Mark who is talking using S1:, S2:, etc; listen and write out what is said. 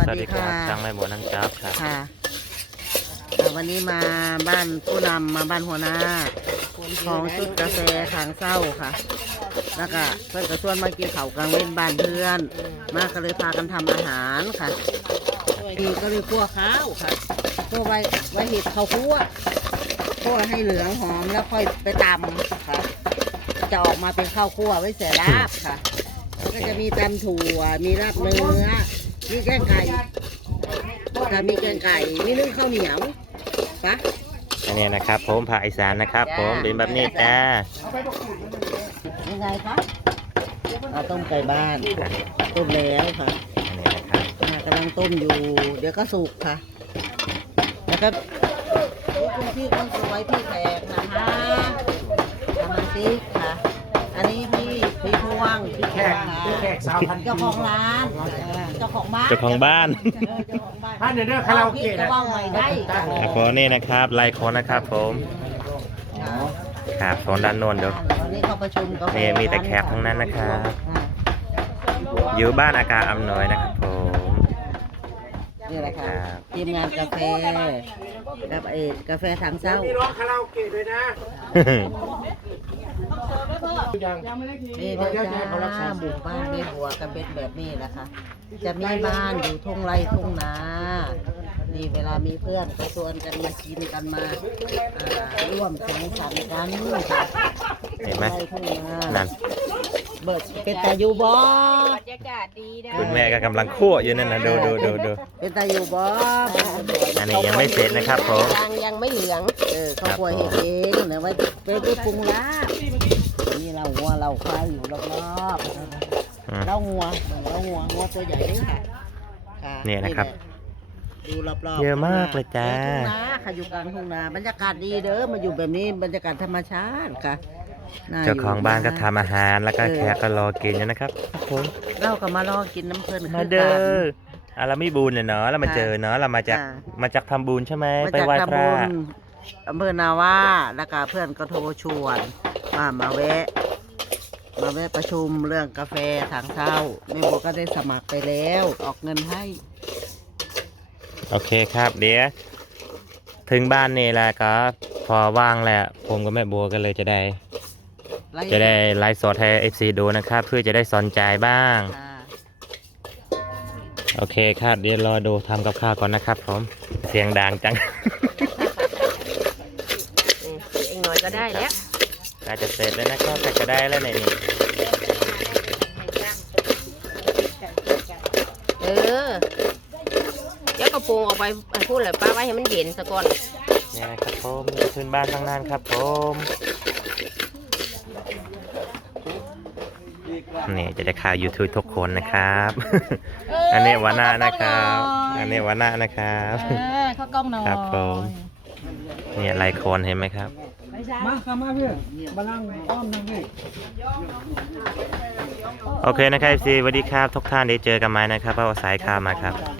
S1: วัสดีค่ะ
S2: ทางแม่บัวนังจับครับ
S1: ค่ะวันนี้มาบ้านผู้นำมาบ้านหัวหน้าของชุดกาแฟขางเศร้าค่ะแล้วก็เพื่อนก็ชวนมากินข้าวกลางเว้นบ้านเพื่อนมาก็เลยพากันทำอาหารค่ะนี่ก็เลยคั่วข้าวค่ะคั่วไว้เห็ดข้าวคั่วให้เหลืองหอมแล้วค่อยไปตำค่ะจะออกมาเป็นข้าวคั่วไว้เสียลาบค่ะแล้วก็จะมีตำถั่วมีลาบเนื้อมีแกงไก่ถ้ามีแกงไก่มีนึ่งข้าวเหนียวปะ
S2: อันนี้นะครับผมภาคอีสานนะครับผมเป็นแบบนี้จ้า
S1: ยังไงคะต้มไก่บ้านต้มแล้วค่ะ
S2: อันนี้นะครับ
S1: กำลังต้มอยู่เดี๋ยวก็สุกค่ะแล้วก็คุณพี่คนสวยพี่แขกนะคะสมาชิกค่ะอันนี้พี่พวงพี่แขก
S3: สาวพัน
S1: เจ้าของร้านเจ้าของบ้าน
S3: ท่านเด้อคาราโอเกะนะ
S2: ขอนี่นะครับไลค์คนนะครับผมครับโซนด้านโน้นเดี๋ยวนี่มีแต่แขกทั้งนั้นนะครับอยู่บ้านอากาศอำนวยนะครับผม
S1: นี่แหละค่ะทีมงานกาแฟกับกาแฟถังเศร้า
S3: มีร้องคาราโอเกะด้วยนะ
S1: นี่เดี๋ยวจะหมู่บ้านแม่บัวกันเป็นแบบนี้แหละค่ะจะมีบ้านอยู่ทุ่งไร่ทุ่งนานี่เวลามีเพื่อนก็ชวนกันมากินกันมาร่วมสังสรรค์กัน
S2: เห็นไหมนั่น
S1: เบิดเป็นตายูบอบ
S4: รรยากาศดีนะ
S2: คุณแม่ก็กำลังคั่วอยู่นั่นนะดู
S1: เป็นตายูบอ
S2: อันนี้ยังไม่เสร็จนะครับผม
S4: ยังไม่เหลือง
S1: เขาป่วยเองเดี๋ยวไว้ไปปรุงลาบนี่เราหัวเราควายอยู่รอบๆเราหัวตัวใหญ่นี่ค่ะ
S2: นี่นะครับ
S1: ดูรอบๆ
S2: เยอะมากเลยจ้า
S1: ทุ่งนาค่ะอยู่กลางทุ่งนาบรรยากาศดีเด้อมาอยู่แบบนี้บรรยากาศธรรมชาติค่ะ
S2: เจ้าของบ้านก็ทำอาหารแล้วก็แขกก็รอกินอยู่นะครับผม
S1: เราก็มารอกินน้ำเพลิน
S2: มาเด้อเราไม่บุญเนาะเรามาเจอเนาะเรามาจากทำบุญใช่ไหมไปไหว้พระ
S1: อำเภอนาว่าแล้วก็เพื่อนก็โทรชวนมาแวะประชุมเรื่องกาแฟถังเช่าแม่บัวก็ได้สมัครไปแล้วออกเงินให้
S2: โอเคครับเดี๋ยวถึงบ้านนี่แหละก็พอว่างแล้วผมกับแม่บัวก็เลยจะได้ไลฟ์สดให้ FC ดูนะครับเพื่อจะได้สนใจบ้างโอเคครับเดี๋ยวรอดูทำกับข้าวก่อนนะครับผมเสียงดังจัง
S4: เองหน่อยก็ได้แล้ว
S2: น่าจะเสร็จแล้วนะครับแต่ก็ได้แล้วนี่
S4: เดี๋ยวกระปุกออกไปพูดเลยป้าไว้ให้มันเย็นซะก่อน
S2: นี่นะครับผมพื้นบ้านข้างนั้นครับผมนี่จะได้ข่าว YouTube ทุกคนนะครับอันนี้วานานะครับอันนี้วานานะครับ
S4: ข้าวกล้องหน่อย
S2: ครับผมนี่หลายคนเห็นไหมครับ
S3: มาครับมาเพื่อนมานั่งอ้อมนั่งนี่
S2: โอเคนะครับสวัสดีครับทุกท่านได้เจอกันไหมนะครับเพราะว่าสายข่าวมาครับ